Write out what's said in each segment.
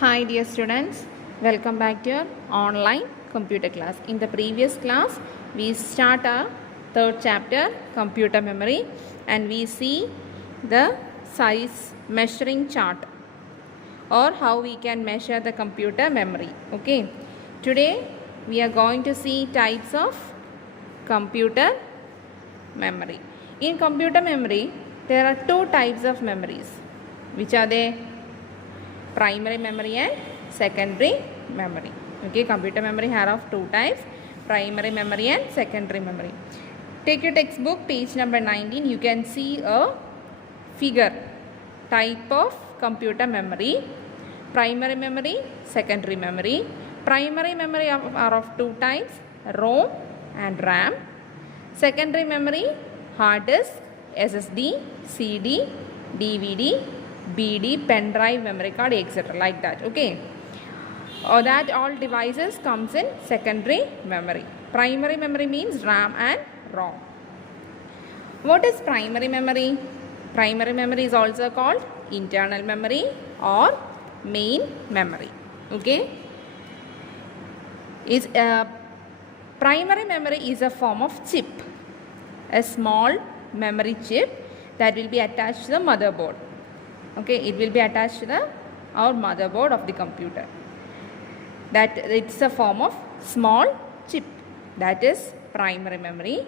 Hi dear students, welcome back to your online computer class. In the previous class, we start our third chapter, computer memory, and we see the size measuring chart or how we can measure the computer memory. Okay, today we are going to see types of computer memory. In computer memory, there are two types of memories. Which are they? Primary memory and secondary memory. Okay, computer memory are of two types, primary memory and secondary memory. Take your textbook, page number 19. You can see a figure, type of computer memory, primary memory, secondary memory. Primary memory are of two types, ROM and RAM. Secondary memory, hard disk, SSD, CD, DVD, BD, pen drive, memory card, etc. like that. Okay. That all devices comes in secondary memory. Primary memory means RAM and ROM. What is primary memory? Primary memory is also called internal memory or main memory. Okay. Primary memory is a form of chip, a small memory chip that will be attached to the motherboard. Okay, it will be attached to our motherboard of the computer. That it's a form of small chip, that is primary memory.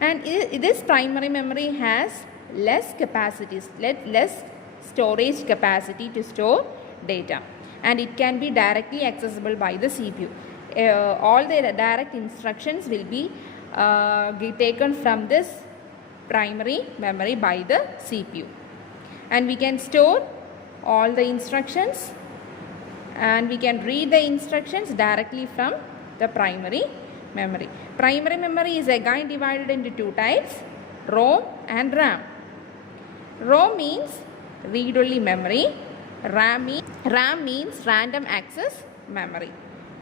And this primary memory has less capacities, less storage capacity to store data, and it can be directly accessible by the CPU. All the direct instructions will be taken from this primary memory by the CPU. And we can store all the instructions and we can read the instructions directly from the primary memory. Primary memory is again divided into two types, ROM and RAM. ROM means read-only memory. RAM means random access memory.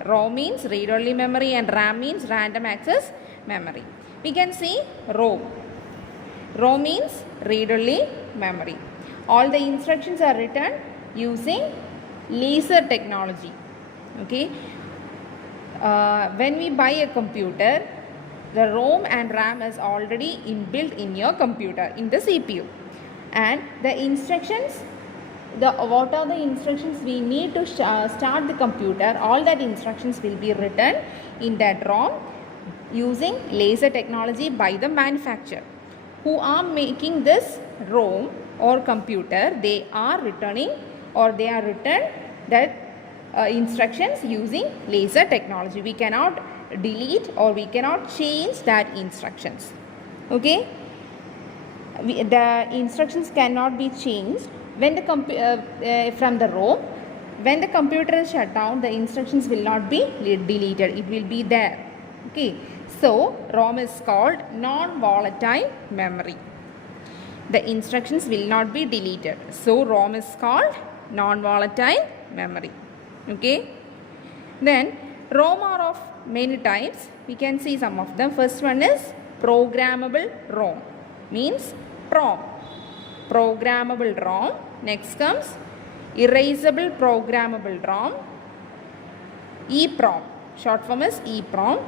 ROM means read-only memory and RAM means random access memory. We can see ROM. ROM means read-only memory. All the instructions are written using laser technology. Okay. When we buy a computer, the ROM and RAM is already inbuilt in your computer, in the CPU. And the instructions, what are the instructions we need to start the computer, all that instructions will be written in that ROM using laser technology by the manufacturer. Who are making this ROM or computer, they are returning or they are written that instructions using laser technology. We cannot delete or we cannot change that instructions. Okay, the instructions cannot be changed when the from the ROM. When the computer is shut down, the instructions will not be deleted, it will be there. Okay, so ROM is called non-volatile memory. The instructions will not be deleted, so ROM is called non-volatile memory. Okay, then ROM are of many types. We can see some of them. First one is programmable ROM, means PROM, programmable ROM. Next comes erasable programmable ROM, EPROM, short form is EPROM.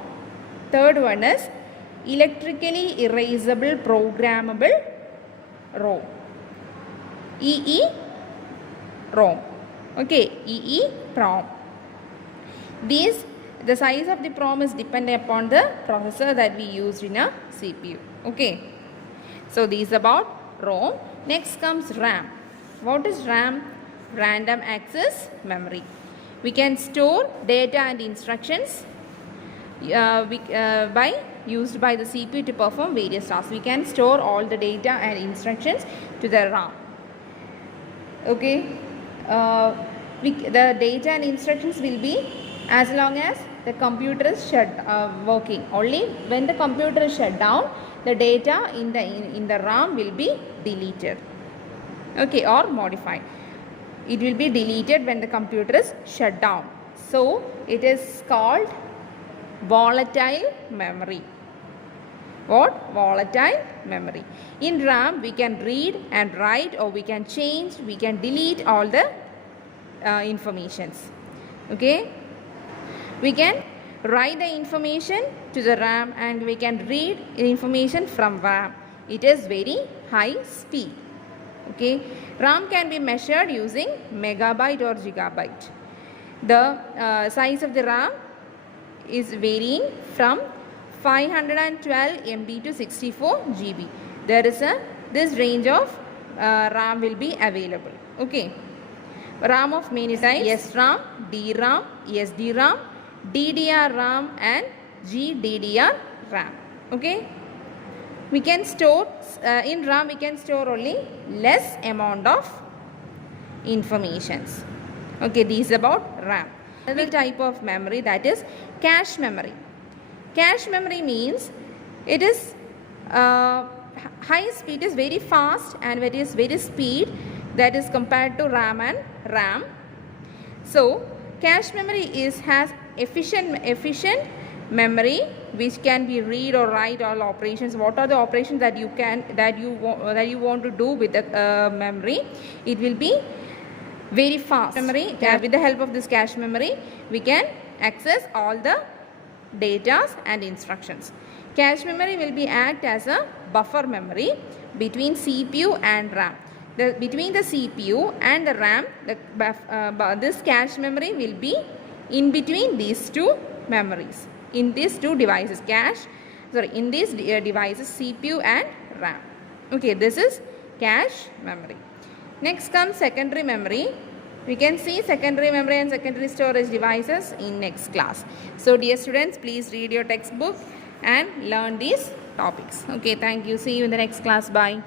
Third one is electrically erasable programmable ROM, EEPROM. Okay, EEPROM. The size of the PROM is dependent upon the processor that we used in a CPU. Okay, so these about ROM. Next comes RAM. What is RAM? Random access memory. We can store data and instructions used by the CPU to perform various tasks. We can store all the data and instructions to the RAM. Okay, the data and instructions will be as long as the computer is working. Only when the computer is shut down, the data in the RAM will be deleted. Okay, or modified. It will be deleted when the computer is shut down. So it is called volatile memory. What? Volatile memory. In RAM, we can read and write, or we can change, we can delete all the informations. Okay, we can write the information to the RAM and we can read the information from RAM. It is very high speed. Okay, RAM can be measured using megabyte or gigabyte. The size of the RAM is varying from 512 MB to 64 GB. There is this range of RAM will be available. Okay, RAM of many types: SRAM, DRAM, SDRAM, DDR-RAM and GDDR RAM. Okay, we can store in RAM we can store only less amount of informations. Okay, this is about RAM. Another type of memory, that is cache memory. Cache memory means it is high speed, is very fast and it is very speed, that is compared to RAM and RAM. So cache memory has efficient memory which can be read or write all operations. What are the operations that you want to do with the memory? It will be very fast memory. With the help of this cache memory we can access all the data and instructions. Cache memory will be act as a buffer memory between CPU and RAM. Between the CPU and the RAM, this cache memory will be in between these two memories, in these two devices, in these devices, CPU and RAM. Okay, this is cache memory. Next comes secondary memory. We can see secondary memory and secondary storage devices in next class. So dear students, please read your textbook and learn these topics. Okay, thank you. See you in the next class. Bye.